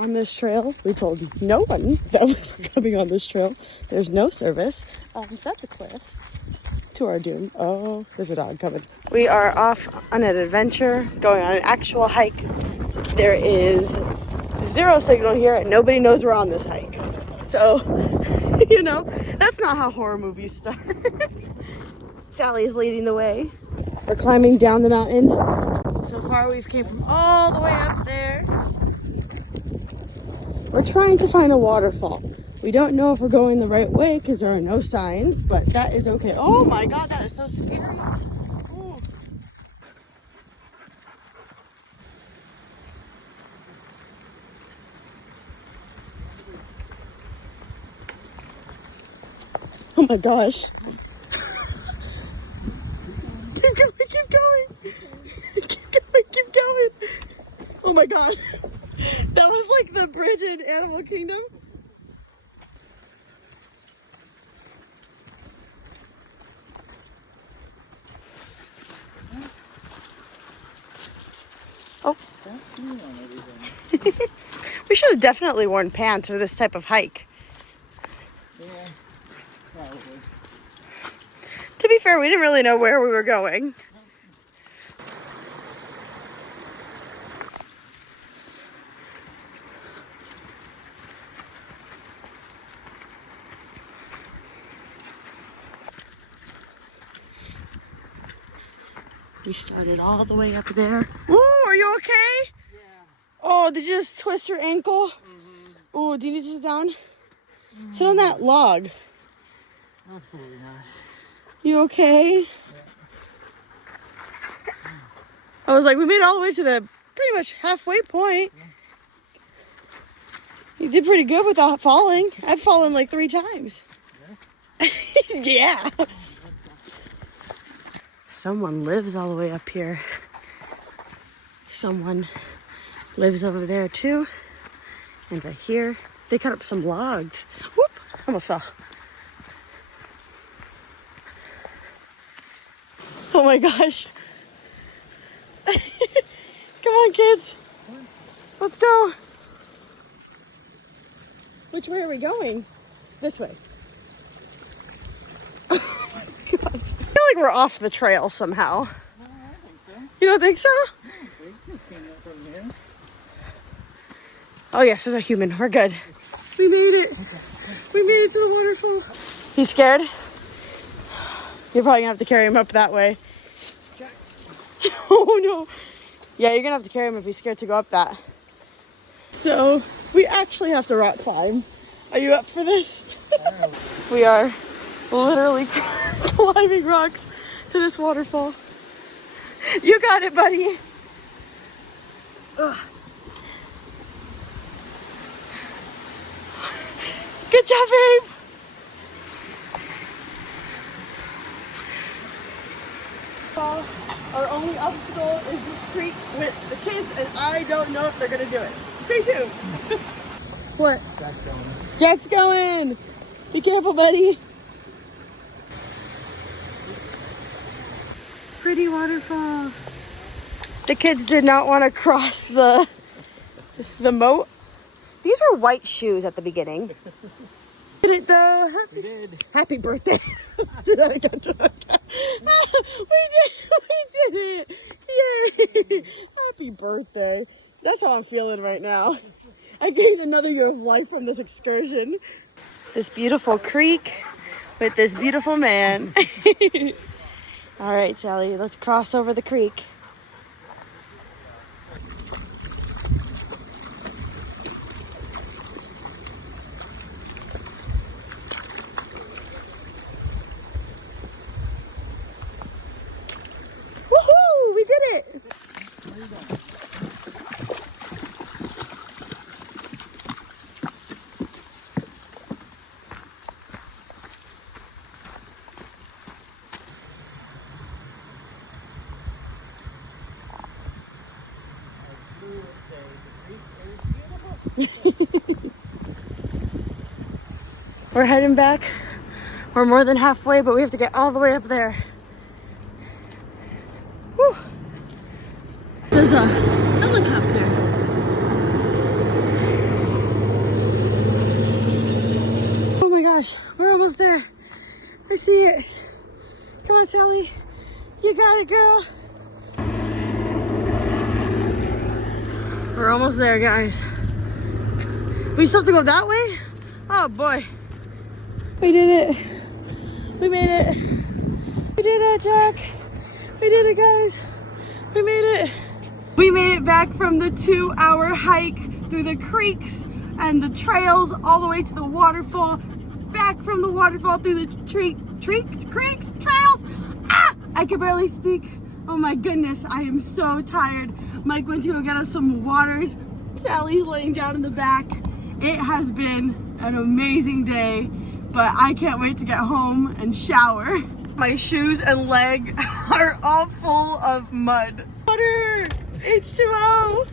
On this trail, we told no one that we were coming on this trail. There's no service. That's a cliff. To our doom. Oh, there's a dog coming. We are off on an adventure, going on an actual hike. There is zero signal here, and nobody knows we're on this hike. So, you know, that's not how horror movies start. Sally is leading the way. We're climbing down the mountain. So far, we've came from all the way up there. We're trying to find a waterfall. We don't know if we're going the right way because there are no signs, but that is okay. Oh my God, that is so scary. Ooh. Oh my gosh. Keep going, keep going. Keep going, keep going. Oh my God. That was like the bridge in Animal Kingdom. Oh. We should have definitely worn pants for this type of hike. Yeah, probably. To be fair, we didn't really know where we were going. We started all the way up there. Ooh, are you okay? Yeah. Oh, did you just twist your ankle? Mm-hmm. Ooh, do you need to sit down? Sit on that log. Absolutely not. You okay? Yeah. I was like, we made it all the way to the pretty much halfway point. Yeah. You did pretty good without falling. I've fallen like 3 times. Yeah. Yeah. Someone lives all the way up here. Someone lives over there too. And right here, they cut up some logs. Whoop, almost fell. Oh my gosh. Come on, kids. Let's go. Which way are we going? This way. Oh my gosh. I feel like we're off the trail somehow. No, I think so. You don't think so? I don't think you've seen it from here. Oh yes, there's a human. We're good. We made it. We made it to the waterfall. He's scared? You're probably gonna have to carry him up that way. Oh no. Yeah, you're gonna have to carry him if he's scared to go up that. So, we actually have to rock climb. Are you up for this? We are literally climbing rocks to this waterfall. You got it, buddy. Ugh. Good job, babe. Our only obstacle is this creek with the kids, and I don't know if they're gonna do it. Stay tuned. What? Jack's going. Jack's going. Be careful, buddy. Pretty waterfall. The kids did not want to cross the moat. These were white shoes at the beginning. Did it though? We did. Happy birthday. Do that again. Do that again. We did it. Yay. Happy birthday. That's how I'm feeling right now. I gained another year of life from this excursion. This beautiful creek with this beautiful man. All right, Sally, let's cross over the creek. Woohoo! We did it! Where are you going? We're heading back. We're more than halfway, but we have to get all the way up there. Whew. There's a helicopter. Sally. You got it, girl. We're almost there, guys. We still have to go that way? Oh boy. We did it. We made it. We did it, Jack. We did it, guys. We made it. We made it back from the 2-hour hike through the creeks and the trails all the way to the waterfall. Back from the waterfall through the creeks, trails. Ah! I can barely speak. Oh my goodness, I am so tired. Mike went to go get us some waters. Sally's laying down in the back. It has been an amazing day, but I can't wait to get home and shower. My shoes and leg are all full of mud. Water! H2O!